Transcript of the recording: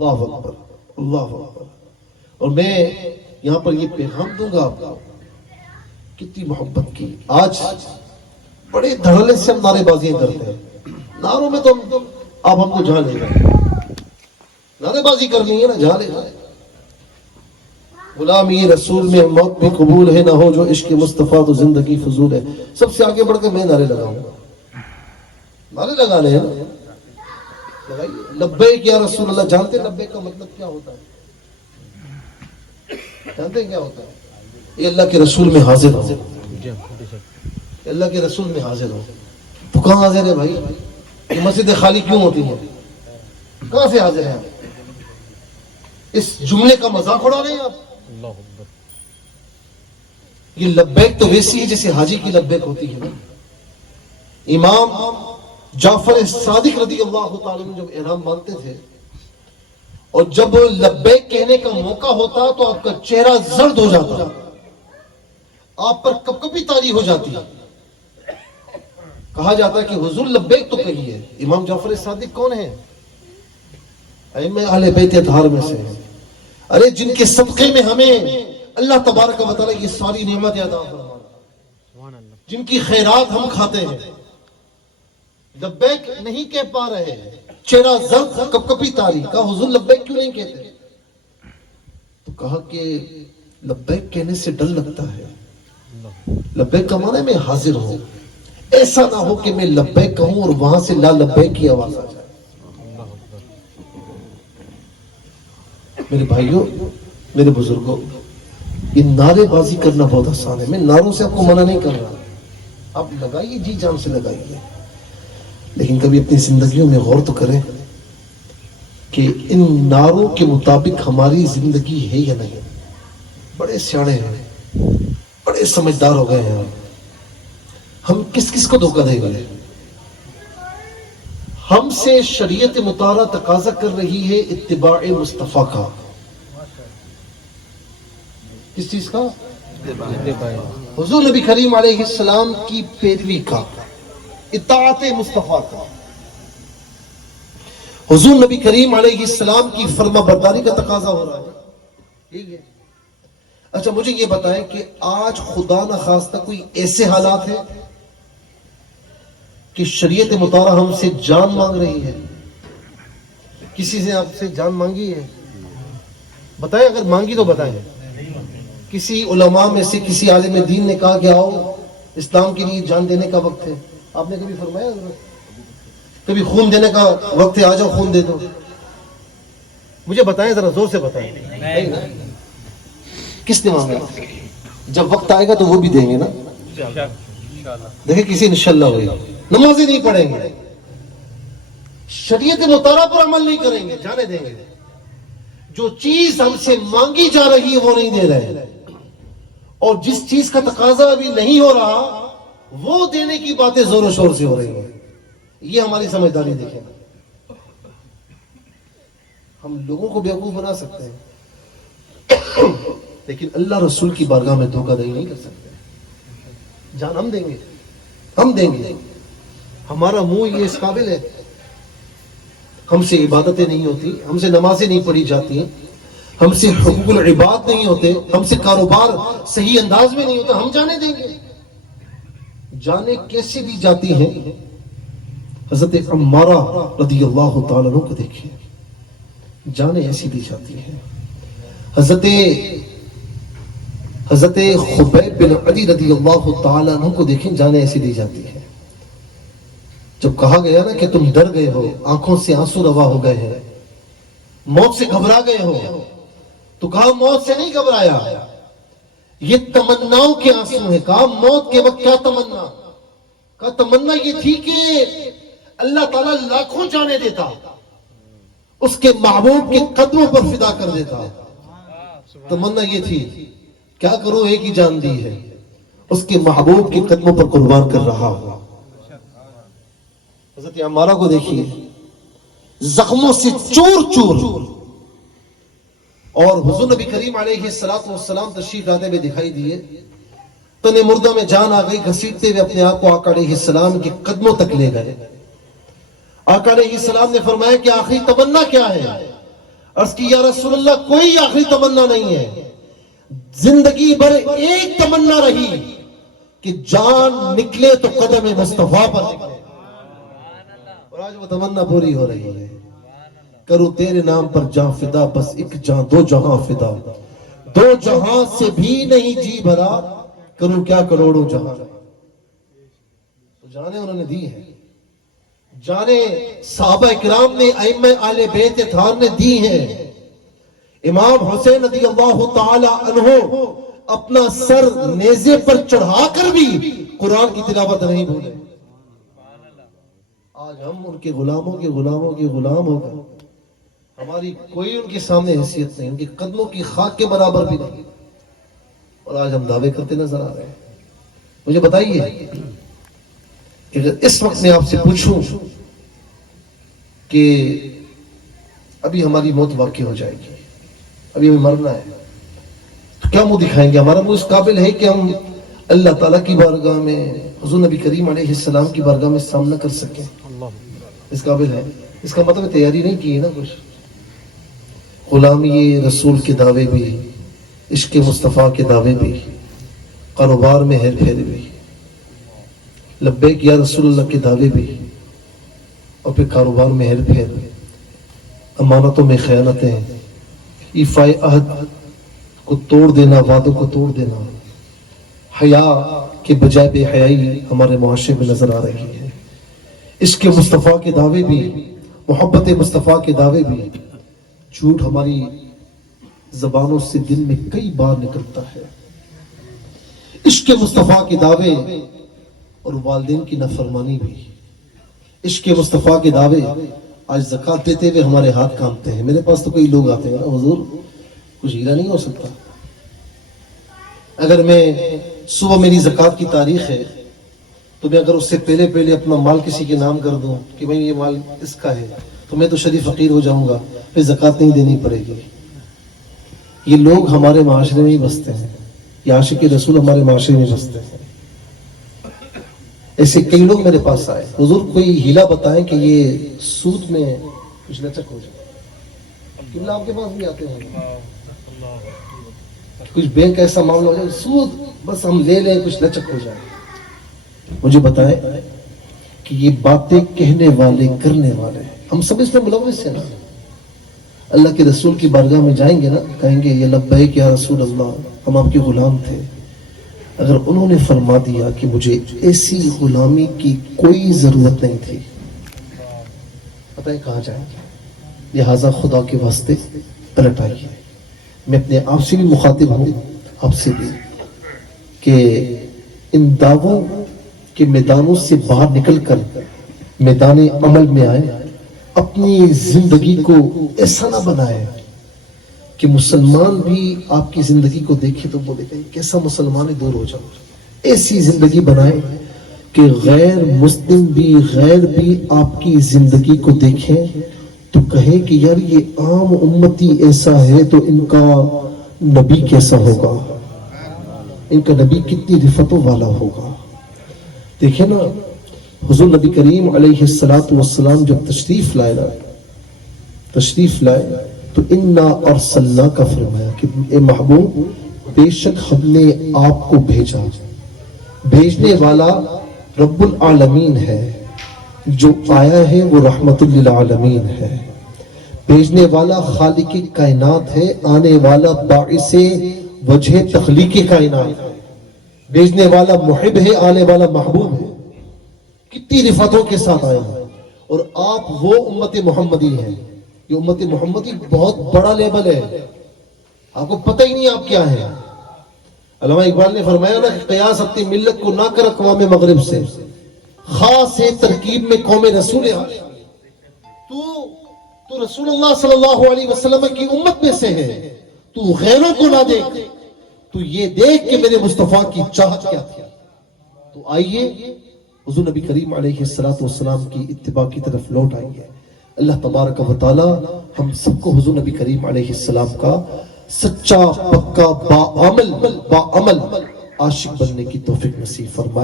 اللہ اکبر اللہ اکبر. اور میں یہاں پر یہ پیغام دوں گا آپ کو کتنی محبت کی. آج بڑے دھڑلے سے ہم نعرے بازیاں کرتے ہیں. نعروں میں تو آپ ہم کو جہاں لے جائیں, نعرے بازی کرنی ہے نا, جہاں لے جائیں. غلامی رسول میں موت بھی قبول ہے, نہ ہو جو عشق مصطفیٰ تو زندگی فضول ہے. سب سے آگے بڑھ کے میں نعرے لگاؤں گا. نعرے لگانے ہیں نا, لگائیے. لبیک یا رسول اللہ. جانتے ہیں لبیک کا مطلب کیا ہوتا ہے؟ جانتے ہیں کیا ہوتا ہے؟ یہ اللہ کے رسول میں حاضر ہو, اللہ کے رسول میں حاضر ہو. تو کہاں حاضر ہے بھائی؟ یہ مسجد خالی کیوں ہوتی ہے؟ کہاں سے حاضر ہیں آپ؟ اس جملے کا مذاق اڑا رہے ہیں آپ. یہ لبیک تو ویسی ہے جیسے حاجی کی لبیک ہوتی ہے نا. امام جعفر صادق رضی اللہ تعالیٰ عنہ جب احرام باندھتے تھے اور جب لبیک کہنے کا موقع ہوتا تو آپ کا چہرہ زرد ہو جاتا, آپ پر کپکپی طاری ہو جاتی. کہا جاتا ہے کہ حضور لبیک تو کہیے. امام جعفر صادق کون ہیں؟ ائمہ اہل بیت اطہار میں سے ہیں. ارے جن کے صدقے میں ہمیں اللہ تبارک و تعالیٰ یہ ساری نعمتیں عطا فرماتا, جن کی خیرات ہم کھاتے ہیں. لبیک نہیں کہہ پا رہے, چہرہ زرد کپکپی طاری. کہا حضور لبیک کیوں نہیں کہتے؟ تو کہا کہ لبیک کہنے سے ڈر لگتا ہے. لبیک کا معنی ہے میں حاضر ہوں. ایسا نہ ہو کہ میں لبیک کہوں اور وہاں سے لا لبیک کی آواز آ جائے. میرے بھائیوں, میرے بزرگوں, یہ نعرے بازی کرنا بہت آسان ہے. میں نعروں سے آپ کو منع نہیں کر رہا, آپ لگائیے, جی جان سے لگائیے. لیکن کبھی اپنی زندگیوں میں غور تو کریں کہ ان نعروں کے مطابق ہماری زندگی ہے یا نہیں. بڑے سیاڑے ہیں, بڑے سمجھدار ہو گئے ہیں. ہم کس کس کو دھوکہ دے گئے؟ ہم سے شریعت مطالعہ تقاضا کر رہی ہے اتباع مصطفیٰ کا. کس چیز کا؟ حضور نبی کریم علیہ السلام کی پیروی کا, اطاعت مصطفیٰ کا. حضور نبی کریم علیہ السلام کی فرما برداری کا تقاضا ہو رہا ہے. ٹھیک ہے. اچھا مجھے یہ بتائیں کہ آج خدا نخواستہ کوئی ایسے حالات ہیں کہ شریعت مطالعہ ہم سے جان مانگ رہی ہے؟ کسی سے آپ سے جان مانگی ہے؟ بتائیں, اگر مانگی تو بتائیں. کسی علماء میں سے کسی عالم دین نے کہا کہ آؤ اسلام کے لیے جان دینے کا وقت ہے؟ آپ نے کبھی فرمایا؟ کبھی خون دینے کا وقت ہے, آ جاؤ خون دے دو؟ مجھے بتائیں, ذرا زور سے بتائیں. کس نے مانگا؟ جب وقت آئے گا تو وہ بھی دیں گے نا. دیکھیں کسی انشاءاللہ ہوئی, نمازیں نہیں پڑھیں گے, شریعت مطالعہ پر عمل نہیں کریں گے, جانے دیں گے. جو چیز ہم سے مانگی جا رہی ہے وہ نہیں دے رہے, اور جس چیز کا تقاضا ابھی نہیں ہو رہا وہ دینے کی باتیں زور و شور سے ہو رہی ہیں. یہ ہماری سمجھداری دیکھیں. ہم لوگوں کو بیوقوف بنا سکتے ہیں لیکن اللہ رسول کی بارگاہ میں دھوکہ دہی نہیں کر سکتے. جان ہم دیں گے, ہم دیں گے. ہمارا منہ یہ اس قابل ہے. ہم سے عبادتیں نہیں ہوتی, ہم سے نمازیں نہیں پڑھی جاتی, ہم سے حقوق العباد نہیں ہوتے, ہم سے کاروبار صحیح انداز میں نہیں ہوتا. ہم جانے دیں گے. جانے کیسے دی جاتی ہیں؟ حضرت عمارہ رضی اللہ تعالیٰ عنہ کو دیکھیے, جانے ایسی دی جاتی ہیں. حضرت خبیب بن عدی رضی اللہ تعالیٰ عنہ کو دیکھیں, جانے ایسی دی جاتی ہیں. جب کہا گیا نا کہ تم ڈر گئے ہو, آنکھوں سے آنسو روا ہو گئے ہیں, موت سے گھبرا گئے ہو, تو کہا موت سے نہیں گھبرایا, یہ تمناؤں کے آنسو ہیں. کہا موت کے وقت کیا تمنا؟ کہا تمنا یہ تھی کہ اللہ تعالیٰ لاکھوں جانے دیتا, اس کے محبوب کے قدموں پر فدا کر دیتا. تمنا یہ تھی, کیا کروں ایک ہی جان دی ہے, اس کے محبوب کے قدموں پر قربان کر رہا ہوں. حضرت عمارہ کو دیکھیے, زخموں سے چور چور, اور حضور نبی کریم علیہ السلام تشریف لاتے ہوئے دکھائی دیے. تن مردہ میں جان آ گئی, گھسیٹتے ہوئے اپنے آپ کو آقا علیہ السلام کے قدموں تک لے گئے. آقا علیہ السلام نے فرمایا کہ آخری تمنا کیا ہے؟ عرض کی یا رسول اللہ کوئی آخری تمنا نہیں ہے، زندگی بھر ایک تمنا رہی کہ جان نکلے تو قدم مصطفیٰ پر نکلے، اور آج وہ تمنا پوری ہو رہی ہے۔ کروں تیرے نام پر جان فدا، بس ایک جان دو جہاں فدا، دو جہاں سے بھی نہیں جی بھرا، کروں کیا کروڑوں جہاں۔ تو جانے انہوں نے دی ہیں، جانے صحابہ کرام نے، ائمہ اہل بیت اطہار نے دی ہیں۔ امام حسین رضی اللہ تعالی عنہ اپنا سر نیزے پر چڑھا کر بھی قرآن کی تلاوت نہیں بھولے۔ آج ہم ان کے غلاموں کے غلام ہو گئے، ہماری کوئی ان کے سامنے حیثیت نہیں، ان کے قدموں کی خاک کے برابر بھی نہیں، اور آج ہم دعوے کرتے نظر آ رہے ہیں۔ مجھے بتائیے کہ اگر اس وقت میں آپ سے پوچھوں کہ ابھی ہماری موت واقع ہو جائے گی، ابھی ہمیں مرنا ہے، تو کیا منہ دکھائیں گے؟ ہمارا منہ اس قابل ہے کہ ہم اللہ تعالیٰ کی بارگاہ میں، حضور نبی کریم علیہ السلام کی بارگاہ میں سامنا کر سکیں؟ اس قابل ہے؟ اس کا مطلب تیاری نہیں کی ہے نا کچھ۔ غلامی رسول کے دعوے بھی، عشق مصطفیٰ کے دعوے بھی، کاروبار میں ہیر پھیر بھی، لبیک یا رسول اللہ کے دعوے بھی، اور پھر کاروبار میں ہیر پھیر، امانتوں میں خیانتیں، ایفائے عہد کو توڑ دینا، وعدوں کو توڑ دینا، حیا کے بجائے بے حیائی ہمارے معاشرے میں نظر آ رہی ہے۔ عشق مصطفیٰ کے دعوے بھی، محبت مصطفیٰ کے دعوے بھی، جھوٹ ہماری زبانوں سے دل میں کئی بار نکلتا ہے۔ عشق مصطفیٰ کے دعوے اور والدین کی نافرمانی بھی، عشق مصطفیٰ کے دعوے۔ آج زکوٰۃ دیتے ہوئے ہمارے ہاتھ کانپتے ہیں۔ میرے پاس تو کئی لوگ آتے ہیں نا، حضور کچھ ہیرا نہیں ہو سکتا؟ اگر میں صبح میری زکوٰۃ کی تاریخ ہے تو میں اگر اس سے پہلے اپنا مال کسی کے نام کر دوں کہ بھائی یہ مال اس کا ہے، تو میں تو شریف فقیر ہو جاؤں گا، پھر زکوٰۃ نہیں دینی پڑے گی۔ یہ لوگ ہمارے معاشرے میں ہی بستے ہیں، یہ عاشق رسول ہمارے معاشرے میں بستے ہیں۔ ایسے کئی لوگ میرے پاس آئے، حضور کوئی ہیلا بتائیں کہ یہ سود میں کچھ لچک ہو جائے۔ قبلہ آپ کے پاس بھی آتے ہیں، کچھ بینک ایسا معاملہ ہو جائے، سود بس ہم لے لیں، کچھ لچک ہو جائے۔ مجھے بتائیں کہ یہ باتیں کہنے والے کرنے والے، ہم سب اس میں ملوث ہیں نا۔ اللہ کے رسول کی بارگاہ میں جائیں گے نا، کہیں گے یا لبیک یا رسول اللہ، ہم آپ کے غلام تھے۔ اگر انہوں نے فرما دیا کہ مجھے ایسی غلامی کی کوئی ضرورت نہیں تھی، پتہ ہے کہاں جائیں گے؟ لہٰذا خدا کے واسطے پلٹ آئیے۔ میں اپنے آپ سے بھی مخاطب ہوں، آپ سے بھی، کہ ان دعووں کے میدانوں سے باہر نکل کر میدان عمل میں آئے، اپنی زندگی کو ایسا نہ بنائے کہ مسلمان بھی آپ کی زندگی کو دیکھے تو بولے کہ کیسا مسلمان ہے، دور ہو جاؤ۔ ایسی زندگی بنائے کہ غیر مسلم بھی، غیر بھی آپ کی زندگی کو دیکھیں تو کہیں کہ یار یہ عام امتی ایسا ہے تو ان کا نبی کیسا ہوگا، ان کا نبی کتنی رفتوں والا ہوگا۔ دیکھیں نا، حضور نبی کریم علیہ السلام جب تشریف لائے تو انا ارسلناک فرمایا کہ اے محبوب، بے شک ہم نے آپ کو بھیجا، بھیجنے والا رب العالمین ہے، جو آیا ہے وہ رحمت للعالمین ہے، بھیجنے والا خالق کائنات ہے، آنے والا باعث وجہ تخلیق کائنات ہے، بھیجنے والا محب ہے، آنے والا محبوب ہے۔ کتنی رفتوں کے ساتھ آئے ہیں، اور آپ وہ امت محمدی ہیں۔ یہ امت محمدی بہت بڑا لیبل ہے، آپ کو پتہ ہی نہیں آپ کیا ہیں۔ علامہ اقبال نے فرمایا نا کہ قیاس اپنی ملت کو نہ کر اقوام مغرب سے، خاص ہے ترکیب میں قوم رسول ہے۔ تو رسول اللہ صلی اللہ علیہ وسلم کی امت میں سے ہے، تو غیروں کو نہ دیکھ، تو یہ دیکھ کہ میرے مصطفیٰ کی چاہت کیا تھی۔ تو آئیے حضور نبی کریم علیہ السلام کی اتباع کی طرف لوٹ آئیں گے۔ اللہ تبارک و تعالی ہم سب کو حضور نبی کریم علیہ السلام کا سچا، پکا، با عمل عاشق بننے کی توفیق نصیب فرمائے۔